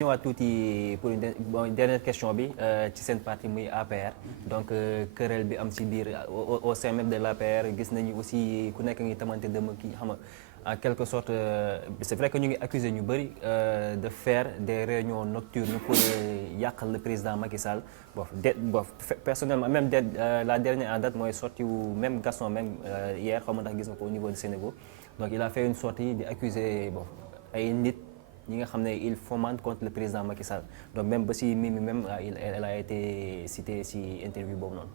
ñëwaat tuuti pour une dernière question bi ci seen parti muy APR donc querelle bi am ci biir au sein même de l'APR gis nañu aussi ku nekk ngi tamante dëmm kii xam nga en quelque sorte c'est vrai que ñu ngi accuser ñu bëri de faire des réunions nocturnes pour yàqal le président Macky Sall personnellement même la dernière en date mooy sortie wu même Gaston même hier xaw ma ndax gis nga ko au niveau du Sénégal donc il a fait une sortie di accuser ay nit ñi nga xam ne il fomente contre le président Macky Sall donc même ba si Mimi même elle a été citée si interview boobu noonu.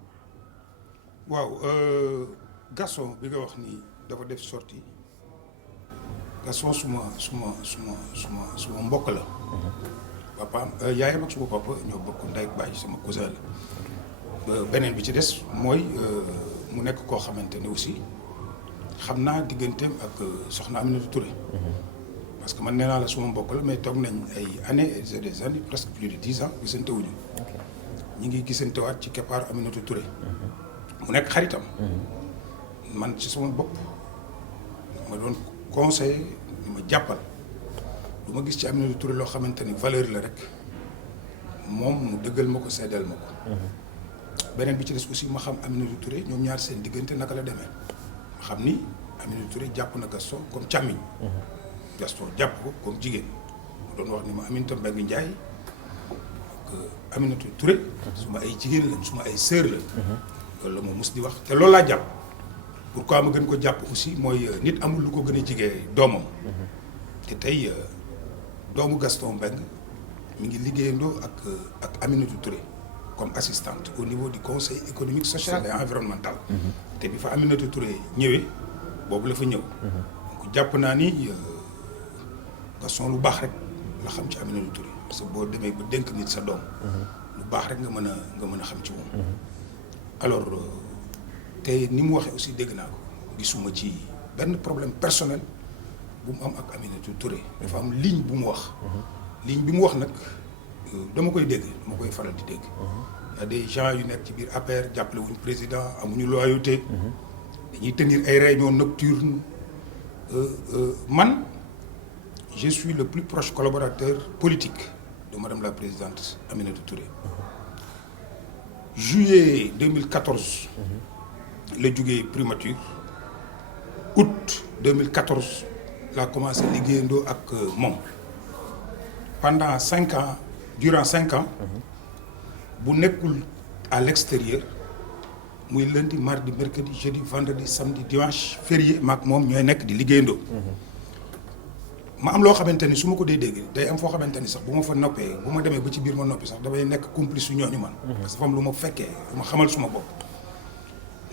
waaw Gaston bi nga wax ni dafa def sortie Gaston suma mbokk la. papaam yaayam ak suma papa ñoo bokk ndey ak baay sama cousin la. beneen bi ci des mooy mu nekk koo xamante ne aussi xam naa digganteem ak soxna Aminata Touré. parce que man nee naa la suma mbokk la mais toog nañ ay années et des années presque plus de 10 ans gisante wuñu ñi ngi gisantewaat ci keppaar Aminata Touré. mu nekk xaritam. man ci sama bopp ma doon conseiller ma jàppal lu ma gis ci Aminata Touré loo xamante ni valeur la rek moom mu dëggal ma ko seddal ma ko. beneen bi ci des aussi ma xam Aminata Touré ñoom ñaar seen diggante naka la demee ma xam ni Aminata Touré jàpp na Gaston comme càmmiñ. Gaston jàpp ko comme jigéen mu doon wax ni ma Aminata Mbengue Ndiaye ak Aminata Touré suma ay jigéen lañ suma ay sœur la loolu la moom mus di wax te loolu laa jàpp pourquoi ma gën ko jàpp aussi mooy nit amul lu ko gën a jigee doomam te tey doomu Gaston Mbengue mi ngi liggéeyandoo ak Aminata Touré comme assistante au niveau du conseil économique social et environnemental te bi fa Aminata Touré ñëwee boobu la fa ñëw donc jàpp naa ni Gaston lu baax rek la xam ci Aminata Touré parce que boo demee ba dénk nit sa doom lu baax rek nga mën a xam ci moom alors te ni mu waxee aussi dégg naa ko gisuma ci benn problème personnel bu mu am ak Aminata Touré dafa am ligne bu mu wax ligne bi mu wax nag dama koy dégg dama koy faral di dégg y a des gens yu nekk ci biir APR jàppale wuñ président amuñu loyauté dañuy tenir ay réunions nocturnes man je suis le plus proche collaborateur politique de madame la présidente Aminata Touré. Juillet 2014 la jógee primature août 2014 la commencé liggéeyandoo ak moom pendant 5 ans durant 5 ans bu nekkul à l'extérieur muy lundi mardi mercredi jeudi vendredi samedi dimanche férié maak moom ñooy nekk di liggéeyandoo. ma am loo xamante ni su ma ko dee dégg day am foo xamante ni sax bu ma fa noppee bu ma demee ba ci biir ma noppi sax damay nekk complice su ñooñu man. parce que dafa am lu ma fekkee lu ma xamal suma bopp.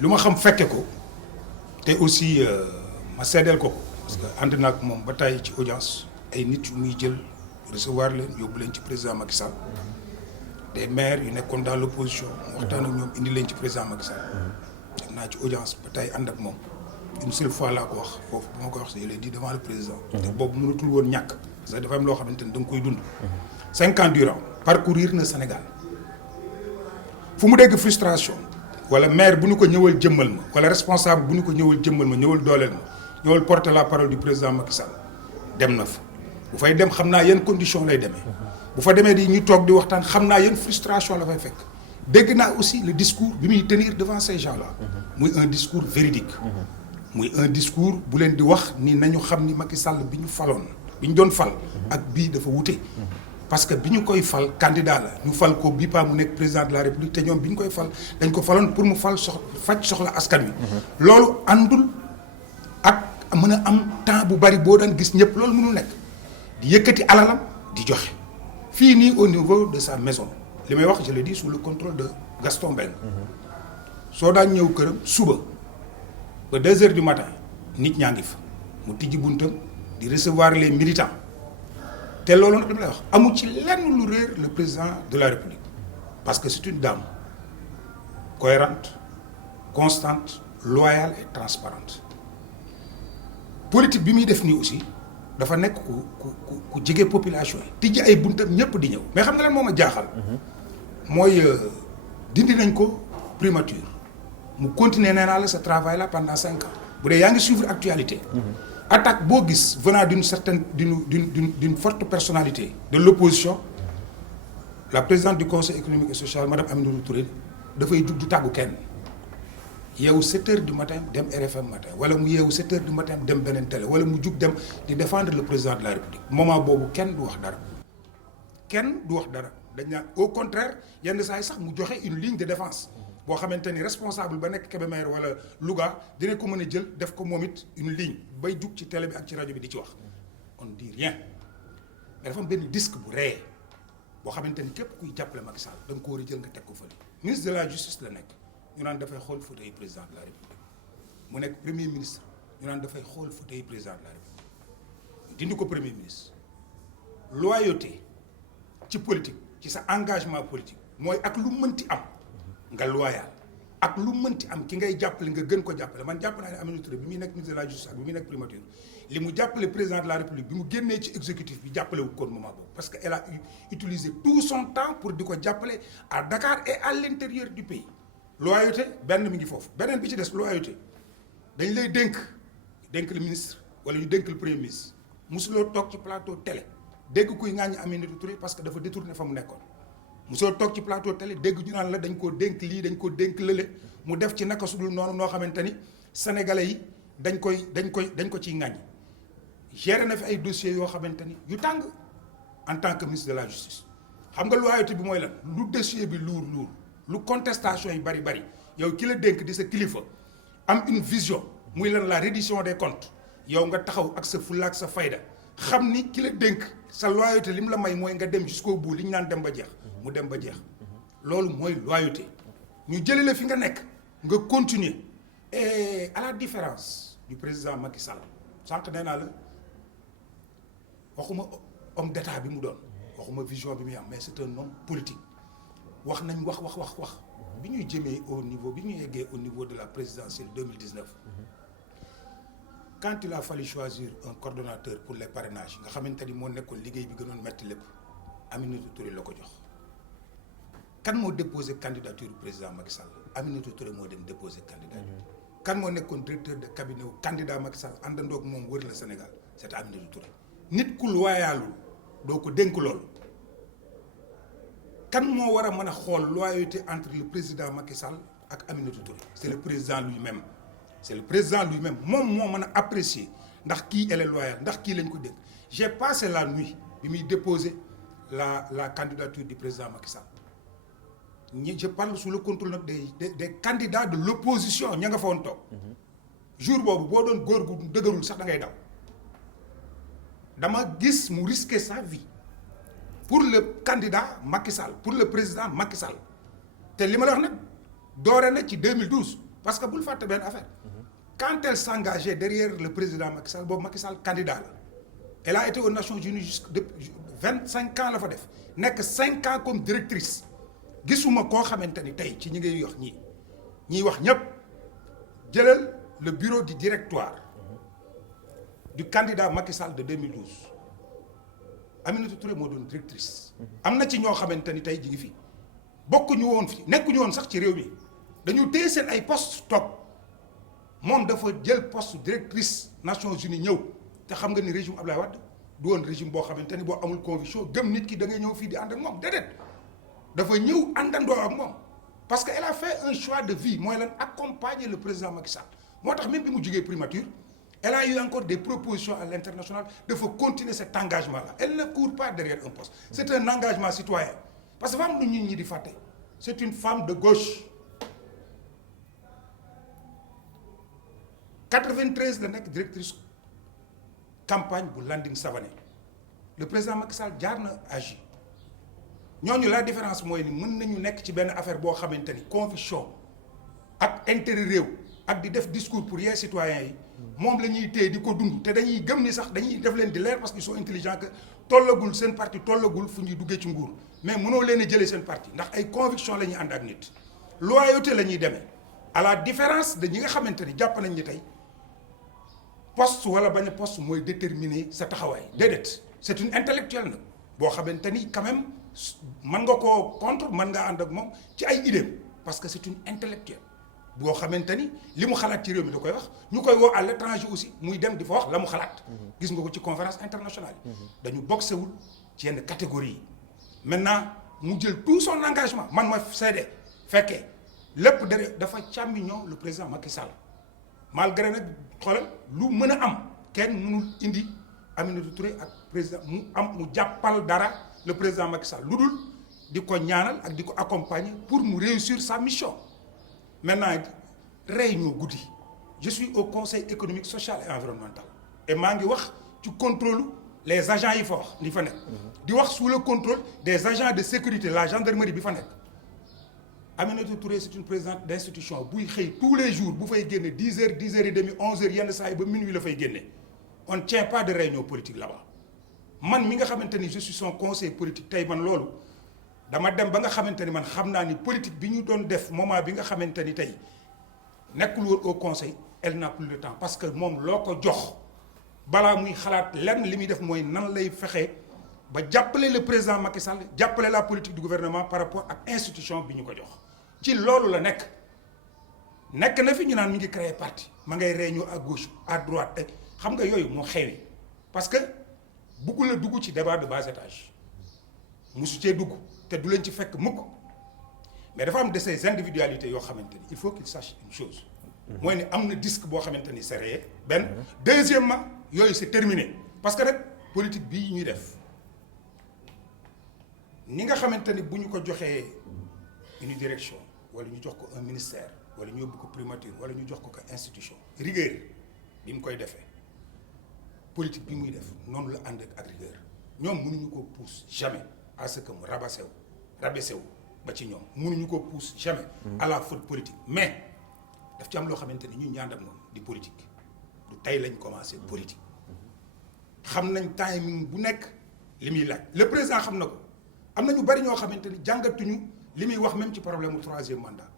lu ma xam fekke ko te aussi ma seedeel ko parce que ànd naa ak moom ba tàyyi ci audience ay nit yu muy jël recevoir leen yóbbu leen ci président Macky Sall. des maires yu nekkoon dans l'opposition mu waxtaan ak ñoom indi leen ci président Macky Sall. dem naa ci audience ba tàyyi ànd ak moom. une seule fois laa ko wax foofu bu ma ko wax je l'ai dit devant le président. te boobu mënatul woon ñàkk. parce que dafa am loo xamante ni da nga koy dund. 5 ans durant parcourir na Sénégal fu mu dégg frustration wala maire bu ñu ko ñëwal jëmmal ma wala responsable bu ñu ko ñëwal jëmmal ma ñëwal dooleel ma ñëwal porter la parole du président Macky Sall dem na fa bu fay dem xam naa yan condition lay demee. bu fa demee di ñu toog di waxtaan xam naa yan frustration la fay fekk. dégg naa aussi le discours bi muy tenir devant ces gens-là. muy un discours véridique. muy un discours bu leen di wax ni nañu xam ni Macky Sall bi ñu faloon bi ñu doon fal ak bii dafa wute. parce que bi ñu koy fal candidat la ñu fal ko bii pas mu nekk président de la république te ñoom bi ñu koy fal dañ ko faloon pour mu faj soxla askan wi. loolu àndul ak mën a am temps bu bari boo daan gis ñëpp loolu mënul nekk di yëkkati alalam di joxe fii nii au niveau de sa maison li may wax je le dis sous le contrôle de Gaston Mbengue. soo daan ñëw këram suba. ba 2 heures du matin nit ñaa ngi fa mu tijji buntam di recevoir les militants te loolu nag dama lay wax amu ci lenn lu réer le président de la République parce que c'est une dame cohérente constante loyale et transparente politique bi muy def nii aussi dafa nekk ku jege population yi tijji ay buntam ñëpp di ñëw mais xam nga lan moo ma jaaxal mooy dindi nañ ko primature mu continuer nee naa la ce travail là pendant 5 ans bu dee yaa ngi suivre actualité. attaque boo gis venant d'une forte personnalité de l'opposition, la présidente du conseil économique et social madame Aminata Touré dafay jug du tàggu kenn yeewu 7 heures du matin dem RFM matin wala mu yeewu 7 heures du matin dem beneen télé wala mu jug dem di défendre le président de la République moment boobu kenn du wax dara dañ naan au contraire yenn saa yi sax mu joxe une ligne de défense boo xamante ni responsable ba nekk Kébémer wala Louga dina ko mën a jël def ko moom it une ligne bay jug ci télé bi ak ci rajo bi di ci wax on dit rien mais dafa am benn disque bu rëy boo xamante ni képp kuy jàppale Macky Sall da nga ko war a jël nga teg ko fële ministre de la justice la nekk ñu naan dafay xool fauteuil président de la République mu nekk premier ministre ñu naan dafay xool fauteuil président de la République dindi ko premier ministre loyauté ci politique ci sa engagement politique mooy ak lu mënti am nga loyal ak lu mënti am ki ngay jàppale nga gën ko jàppale man jàpp naa ne Aminata Touré bi muy nekk ministre de la justice ak bi muy nekk primature li mu jàppale président de la République bi mu génnee ci exécutif bi jàppale wu ko moment boobu parce que elle a utilisé tout son temps pour di ko jàppale à Dakar et à l'intérieur du pays loyauté benn mi ngi foofu beneen bi ci des loyauté dañ lay dénk le ministre wala ñu dénk le premier ministre mosuloo toog ci plateau télé dégg kuy ŋàññi Aminata Touré parce que dafa détourné fa mu nekkoon mosoo toog ci plateau télé dégg ñu naan la dañ koo dénk lii dañ ko dénk lële mu def ci naka sudul noonu noo xamante ni sénégalais yi dañ ko ciy ŋàññi géré na fi ay dossiers yoo xamante ni yu tàng en tant que ministre de la justice xam nga loyauté bi mooy lan lu dossier bi luur lu contestation yi bari yow ki la dénk di sa kilifa am une vision muy lan la reddition des comptes yow nga taxaw ak sa fulla ak sa fayda xam ni ki la dénk sa loyauté li mu la may mooy nga dem jusqu'au bout li ñu naan dem ba jeex mu dem ba jeex loolu mooy loyauté ñu jëlee la fi nga nekk nga continuer et à la différence du président Macky Sall sànq nee naa la waxuma homme d'état bi mu doon waxuma vision bi muy am mais c'est un homme politique wax nañ wax bi ñuy jëmee bi ñuy yeggee au niveau de la présidentielle 2019 quand il a fallu choisir un coordonnateur pour les parrainages nga xamante ni moo nekkoon liggéey bi gënoon metti lépp Aminata Touré la ko jox kan moo déposé candidature président Macky Sall Aminata Touré moo dem déposé candidature kan moo nekkoon directeur de cabinet wu candidat Macky Sall àndandoog moom wër la Sénégal c'est Aminata Touré nit ku loyalul doo ko dénk loolu kan moo war a mën a xool loyauté entre le président Macky Sall ak Aminata Touré c'est le président lui-même moom moo mën a apprécier ndax kii elle est loyale ndax kii lañ ko dénk j'ai passé la nuit bi muy déposer la candidature du président Macky Sall je parle sous le contrôle nag des candidats de l'opposition ña nga fa woon toog jour boobu boo doon góor gu dëgërul sax da ngay daw dama gis mu risquer sa vie pour le candidat Macky Sall pour le président Macky Sall te li ma la wax nag doore na ci 2012 parce que bul fàtte benn affaire quand elle s'engageait derrière le président Macky Sall boobu Macky Sall candidat la elle a été aux Nations Unies jusqu'à 25 ans la fa def nekk 5 ans comme directrice gisuma koo xamante ni tey ci ñi ngay wax ñiy wax ñëpp jëlal le bureau du directoire du candidat Macky Sall de 2012 Aminata Touré moo doon directrice. am na ci ñoo xamante ni tey ji ngi fi bokkuñu woon fi nekkuñu woon sax ci réew mi dañu téye seen ay poste toog moom dafa jël poste directrice Nations Unies ñëw te xam nga ni régime Abdoulaye Wade du woon régime boo xamante ni boo amul conviction gëm nit ki da ngay ñëw fii di ànd ak moom déedéet dafa ñëw àndandoo ak moom parce que elle a fait un choix de vie mooy lan accompagner le président Macky Sall moo tax même bi mu jógee primature elle a eu encore des propositions à l'international dafa continuer cet engagement là elle ne court pas derrière un poste c'est un engagement citoyen parce que femme lu nit ñi di fàtte c'est une femme de gauche 93 la nekk directrice campagne bu Landing Savané le président Macky Sall jaar na agi ñooñu la différence mooy ni mën nañu nekk ci benn affaire boo xamante ni conviction ak intérêt réew ak di def discours pour les citoyens yi moom la ñuy téye di ko dund te dañuy gëm ni sax dañuy def leen di leer parce qu'ils sont intelligents que tollagul seen parti tollagul fu ñuy duggee ci nguur mais mënoo leen a jëlee seen parti ndax ay conviction la ñuy ànd ak nit loyauté la ñuy demee à la différence de ñi nga xamante ni jàpp nañ ni tey poste wala bañ a poste mooy déterminer sa taxawaay déedéet c'est une intellectuelle nag boo xamante ni quand même mën nga koo contre mën nga ànd ak moom ci ay idées parce que c'est une intellectuelle boo xamante ni li mu xalaat ci réew mi da koy wax ñu koy woo à l'étranger aussi muy dem di fa wax la mu xalaat. gis nga ko ci conférence internationale yi. dañu boxewul ci yenn catégorie yi. maintenant mu jël tout son engagement man ma seede fekkee lépp dafa càmmiñoo le président Macky Sall malgré nag xoolal lu mën a am kenn mënul indi Aminata Touré ak président mu jàppal dara le président Macky Sall lu dul di ko ñaanal ak di ko accompagner pour mu réussir sa mission. maintenant réunion guddi je suis au conseil économique social et environnemental et maa ngi wax ci contrôle les agents yi fa wax li fa nekk. di wax sous le contrôle des agents de sécurité la gendarmerie bi fa nekk. Aminata Touré c'est une présidente d'institution buy xëy tous les jours bu fay génne 10h 10h30 11h yenn saa yi ba minuit la fay génne on ne tient pas de réunion politique là-bas man mi nga xamante ni je suis son conseil politique tey man loolu. dama dem ba nga xamante ni man xam naa ni politique bi ñu doon def moment bi nga xamante ni tey nekkul woon au conseil elle n'a plus le temps parce que moom loo ko jox balaa muy xalaat lenn li muy def mooy nan lay fexe ba jàppale le président Macky Sall jàppale la politique du gouvernement par rapport ak institution bi ñu ko jox. ci loolu la nekk na fi ñu naan mi ngi créer parti ma ngay réunion à gauche à droite xam nga yooyu moo xewi parce que bëggul a dugg ci débat de bas étage musu cee dugg. te du leen ci fekk mukk mais dafa am de ces individualités yoo xamante ni il faut qu'il sache une chose mooy ni am na disque boo xamante ni c'est réel benn deuxièmement yooyu c'est terminé parce que nag politique bii ñuy def ni nga xamante ni bu ñu ko joxee une direction wala ñu jox ko un ministère wala ñu yóbbu ko primature wala ñu jox ko institution rigueur bi mu koy defee politique bi muy def noonu la ànd ak rigueur ñoom mënuñu ko pousse jamais à ce que mu rabaissé wu ba ci ñoom mënuñu ko pousse jamais à la faute politique mais daf ci am loo xamante ni ñu ñaan ak moom di politique du tey lañ commencé politique xam nañ timing bu nekk li muy laaj le président xam na ko am na ñu bari ñoo xamante ni jàngatuñu li muy wax même ci problème mu troisième mandat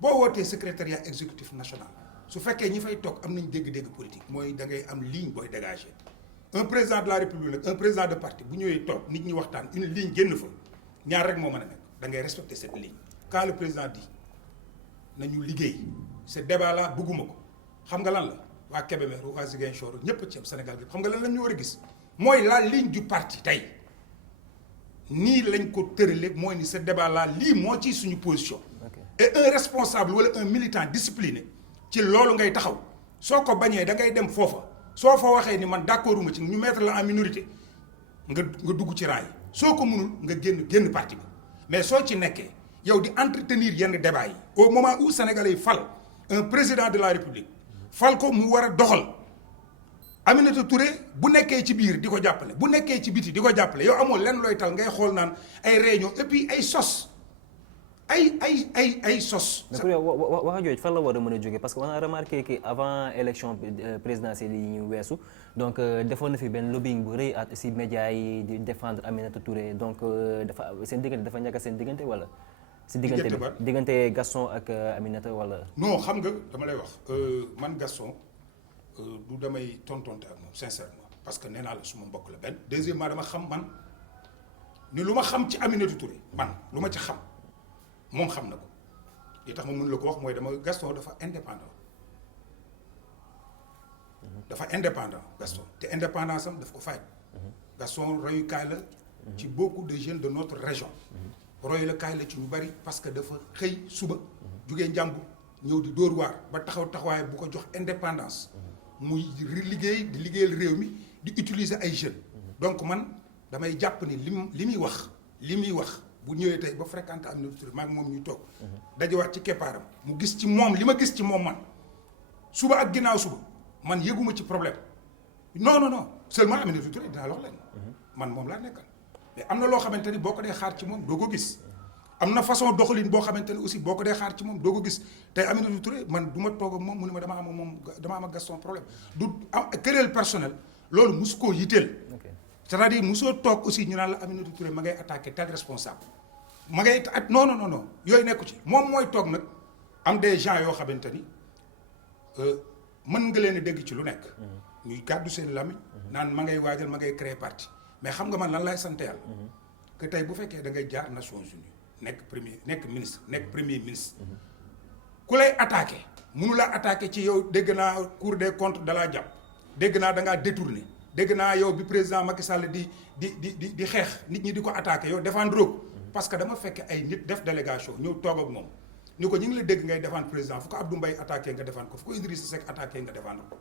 boo wootee secrétariat exécutif national su fekkee ñi fay toog am nañ dégg-dégg politique mooy da ngay am ligne booy dégager un président de la république un président de parti bu ñëwee toog nit ñi waxtaan une ligne génn fa ñaar rek moo mën a nekk da ngay respecter cette ligne quand le président dit nañu liggéey ce débat là bëgguma ko xam nga lan la waa Kébémer waa Ziguinchor ñëpp ci Sénégal gi xam nga lan la ñu war a gis mooy la ligne du parti tey nii lañ ko tëralee mooy ni ce débat là lii moo ci suñu position. et un responsable wala un militant discipliné ci loolu ngay taxaw soo ko bañee da ngay dem foofa. soo fa waxee ni man d'accorduma ci ñu mettre la en minorité nga dugg ci raay soo ko mënul nga génn parti bi mais soo ci nekkee yow di entretenir yenn débat yi au moment où Sénégalais yi fal un président de la République fal ko mu war a doxal Aminata Touré bu nekkee ci biir di ko jàppale bu nekkee ci biti di ko jàppale yow amoo lenn looy tal ngay xool naan ay réunion et puis ay sos ay sos. mais pour yow wax jooju fan la war a mën a jógee parce que on a remarqué que avant élection présidentielle yi ñu weesu donc defoon na fi benn lobbying bu rëy at si médias yi di défendre Aminata Touré donc dafa seen diggante dafa ñàkk seen diggante wala. si diggante Gaston ak Aminata wala. non xam nga dama lay wax man Gaston du damay tontonte ak moom sincèrement parce que nee naa la suma mbokk la benn deuxièmement dama xam man ni lu ma xam ci Aminata Touré man lu ma ci xam. moom xam na ko li tax ma mën la ko wax mooy dama Gaston dafa indépendant Gaston te indépendance am daf ko fay Gaston royukaay la ci beaucoup de jeunes de notre région royukaay la ci ñu bari parce que dafa xëy suba jugee njàmbur ñëw di dóor waar ba taxawaay bu ko jox indépendance muy liggéey di liggéeyal réew mi di utiliser ay jeunes donc man damay jàpp ni li muy wax bu ñëwee tey ba fréquenté Aminata Touré maa ngi moom ñu toog dajewaat ci keppaaram mu gis ci moom li ma gis ci moom man suba ak ginnaaw suba man yëguma ci problème non seulement Aminata Touré dinaa wax leen man moom laa nekkal mais am na loo xamante ni boo ko dee xaar ci moom doo ko gis am na façon doxalin boo xamante ni aussi boo ko dee xaar ci moom doo ko gis tey Aminata Touré man du ma toog ak moom mu ne ma dama am ak Gaston problème du am querelle personnel loolu mosu koo yitteel c'est-à-dire mosoo toog aussi ñu naan la Aminata Touré ma ngay attaqué tel responsable ma ngay non yooyu nekku ci moom mooy toog nag am des gens yoo xamante ni mën nga leen a dégg ci lu nekk ñuy gàddu seen lamiñ naan ma ngay waajal ma ngay créer parti mais xam nga man lan lay sant yàlla que tey bu fekkee da ngay jaar Nations Unies nekk premier ministre ku lay attaqué mënu laa attaqué ci yow dégg naa Cour des comptes da laa jàpp dégg naa da ngaa détourné dégg naa yow bi président Macky Sall di xeex nit ñi di ko attaqué yow défendre ko parce que dama fekk ay nit def délégation ñëw toog ak moom ni ko ñu ngi la dégg ngay défendre président fu ko Abdou Mbaye attaqué nga défendre ko fu ko Idrissa Seck attaqué nga défendre ko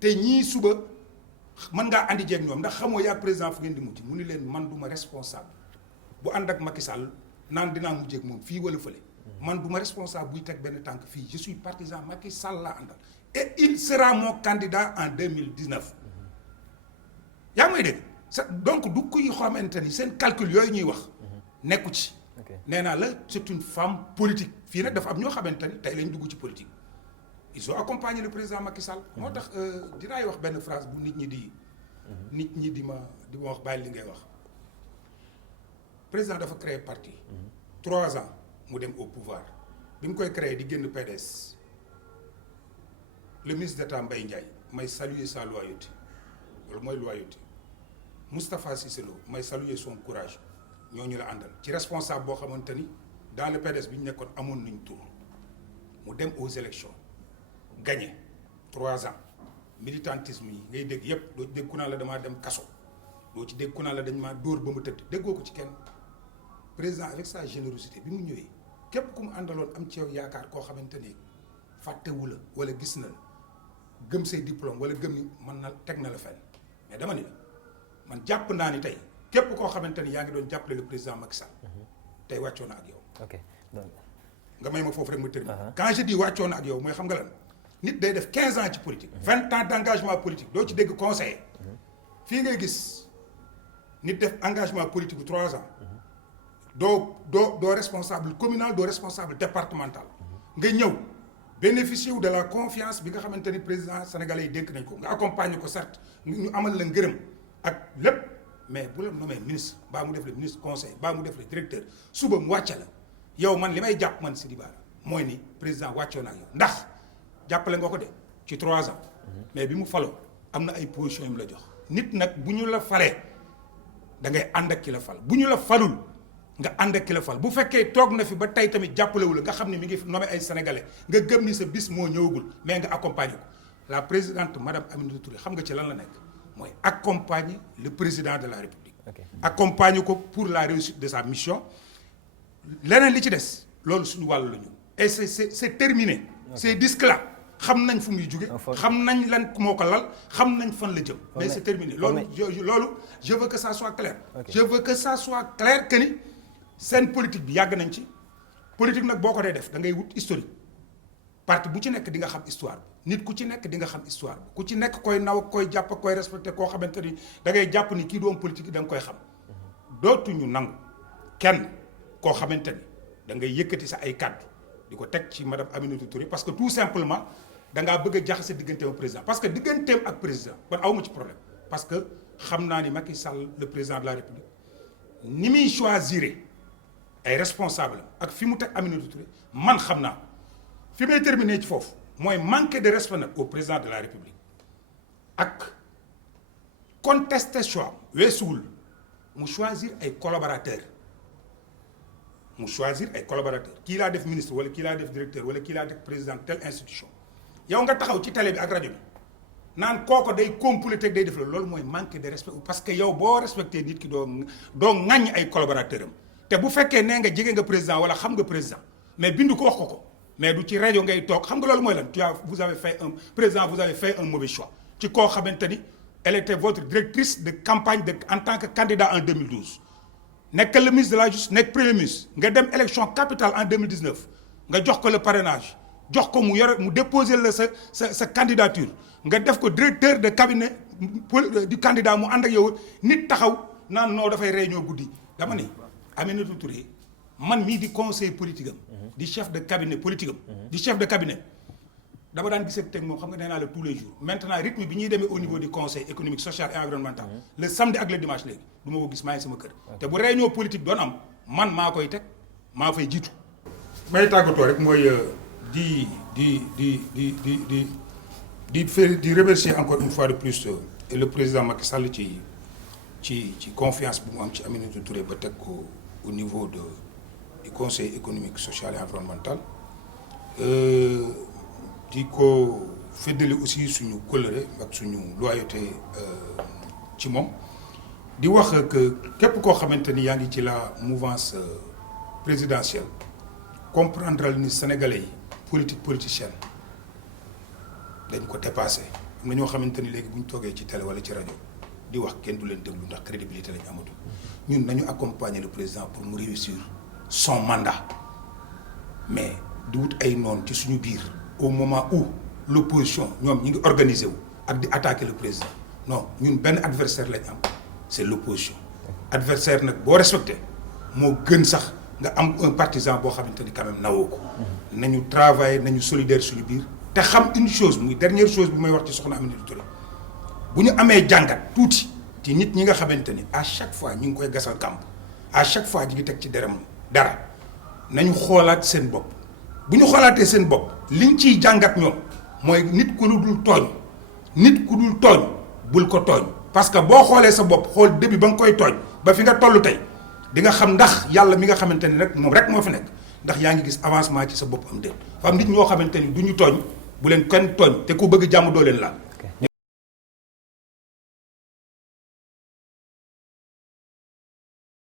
te ñii suba mën ngaa andi jeeg ñoom ndax xamoo yaa président fu ngeen di mujj mu ni leen man du ma responsable bu ànd ak Macky Sall naan dinaa mujjeeg moom fii wala fële man du ma responsable buy teg benn tànk fii je suis partisan Macky Sall laa àndal et il sera mon candidat en 2019 yaa ngi may dégg donc du kuy xamante ni seen calcul yooyu ñuy wax nekku ci nee naa la c'est une femme politique fii nag dafa am ñoo xamante ni tey lañ dugg ci politique ils ont accompagné le président Macky Sall moo tax dinaay wax benn phrase bu nit ñi di ma wax bàyyi li ngay wax président dafa créer parti 3 ans mu dem au pouvoir bi mu koy créer di génn PDS le ministre d'État Mbaye Ndiaye may saluer sa loyauté loolu mooy loyauté Moustapha Cissé Lo may saluer son courage ñooñu la àndal ci responsable boo xamante ni dans le PDS bi ñu nekkoon amoon nañ tour mu dem aux élections gagné 3 ans militantisme yi ngay dégg yépp doo ci dégg ku naa la damaa dem kaso doo ci dégg ku naa la dañ maa dóor ba mu tëdd déggoo ko ci kenn président avec sa générosité bi mu ñëwee képp ku mu àndaloon am ci yow yaakaar koo xamante ni fàttewu la wala gis na la gëm say diplôme wala gëm ni man na teg na la fenn mais dama ni la man jàpp naa ni tey képp koo xamante ni yaa ngi doon jàppale le président Macky Sall tey wàccoo na ak yow. ok donc. nga may ma foofu rek ma terminer. quand je dis wàccoo na ak yow mooy xam nga lan nit day def 15 ans ci politique. 20 ans d'engagement politique doo ci dégg conseiller. fii ngay gis nit def engagement politique bu 3 ans. doo responsable communal doo responsable départemental. nga ñëw bénéficier wu de la confiance bi nga xamante ni président sénégalais yi dénk nañ ko nga accompagner ko certes ñu amal la ngërëm ak lépp mais bu la nommé ministre baa mu def le ministre conseil baa mu def le directeur suba mu wàcce la yow man li may jàpp man Sidi Bara mooy ni président wàccoo na ak yow ndax jàppale nga ko de ci 3 ans. mais bi mu faloo am na ay positions yu mu la jox. nit nag bu ñu la falee da ngay ànd ak ki la fal bu ñu la falul nga ànd ak ki la fal bu fekkee toog na fi ba tey tamit jàppalewu la nga xam ne mi ngi nommé ay sénégalais nga gëm ni sa bis moo ñëwagul mais nga accompagner ko la présidente madame Aminata Touré xam nga ci lan la nekk mooy accompagner le président de la République. accompagner ko pour la réussite de sa mission. leneen li ci des loolu suñu wàllu la ñu et c'est terminé. ces disques là xam nañ fu muy jóge xam nañ lan moo ko lal xam nañ fan la jëm. mais c'est terminé loolu je veux que ça soit clair. je veux que ça soit clair que ni seen politique bi yàgg nañ ci politique nag boo ko dee def da ngay wut historique parti bu ci nekk di nga xam histoire bi nit ku ci nekk di nga xam histoire bi ku ci nekk koy naw koy jàpp koy respecté koo xamante ni da ngay jàpp ni kii doom politique da nga koy xam dootuñu nangu kenn koo xamante ni da ngay yëkkati sa ay kàddu di ko teg ci madame Aminata Touré parce que tout simplement da ngaa bëgg a jaxase digganteem ak président parce que digganteem ak président man awma ci problème parce que xam naa ni Macky Sall le président de la République ni muy choisir ay responsable ak fi mu teg Aminata Touré man xam naa fi may terminer ci foofu mooy manque de respect nag au président de la République ak contestation weesuwul mu choisir ay collaborateurs kii laa def ministre wala kii laa def directeur wala kii laa def président telle institution yow nga taxaw ci télé bi ak rajo bi naan kooko day complété day def loolu mooy manque de respect parce que yow boo respecté nit ki doo ŋàññ ay collaborateurs am te bu fekkee nee nga jege nga président wala xam nga président mais bindu ko wax ko mais du ci rajo ngay toog xam nga loolu mooy lan vous avez fait un mauvais choix ci koo xamante ni elle était votre directrice de campagne en tant que candidat en 2012 nekk le ministre de la justice nekk premier ministre nga dem élection capitale en 2019 nga jox ko le parrainage jox ko mu déposer la sa candidature nga def ko directeur de cabinet du candidat mu ànd ak yow nit taxaw naan noo dafay réunion guddi dama ni Aminata Touré man mii di conseil politique am di chef de cabinet politique am di chef de cabinet dama daan gisee teg moom xam nga nee naa la tous les jours maintenant rythme bi ñuy demee au niveau du conseil économique social et environnemental le samedi ak le dimanche léegi du ma ko gis maa ngi sama kër te bu réunion politique doon am man maa koy teg maa fay jiitu may tàggatoo rek mooy di remercier encore une fois de plus le président Macky Sall ci confiance bu mu am ci Aminata Touré ba teg ko au niveau du conseil économique social et environnemental di ko feddali aussi suñu kóllëre ak suñu loyauté ci moom di wax que képp koo xamante ni yaa ngi ci la mouvance présidentielle comprendre ni sénégalais yi politique politicienne dañ ko dépassé am na ñoo xamante ni léegi bu ñu toogee ci télé wala ci rajo di wax kenn du leen déglu ndax crédibilité lañ amatul ñun nañu accompagner le président pour mu réussir son mandat mais di wut ay noon ci suñu biir au moment où l'opposition ñoom ñi ngi organisé wu ak di attaquer le président non ñun benn adversaire lañ am c'est l'opposition adversaire nag boo respecté moo gën sax nga am un partisan boo xamante ni quand même nawoo ko nañu travailler nañu solidaire suñu biir te xam une chose muy dernière chose bi may wax ci soxna Aminata Touré bu ñu amee jàngat tuuti ci nit ñi nga xamante ni à chaque fois ñu ngi koy gasal kàmb à chaque fois ñu ngi teg ci deram dara nañu xoolaat seen bopp bu ñu xoolaatee seen bopp liñ ciy jàngat ñoom mooy nit ku dul tooñ nit ku dul tooñ bul ko tooñ parce que boo xoolee sa bopp xool début ba nga koy tooñ ba fi nga toll tey di nga xam ndax yàlla mi nga xamante ni rek moom rek moo fi nekk ndax yaa ngi gis avancement ci sa bopp am déet fa am nit ñoo xamante ni du ñu tooñ bu leen kenn tooñ te ku bëgg jàmm doo leen laal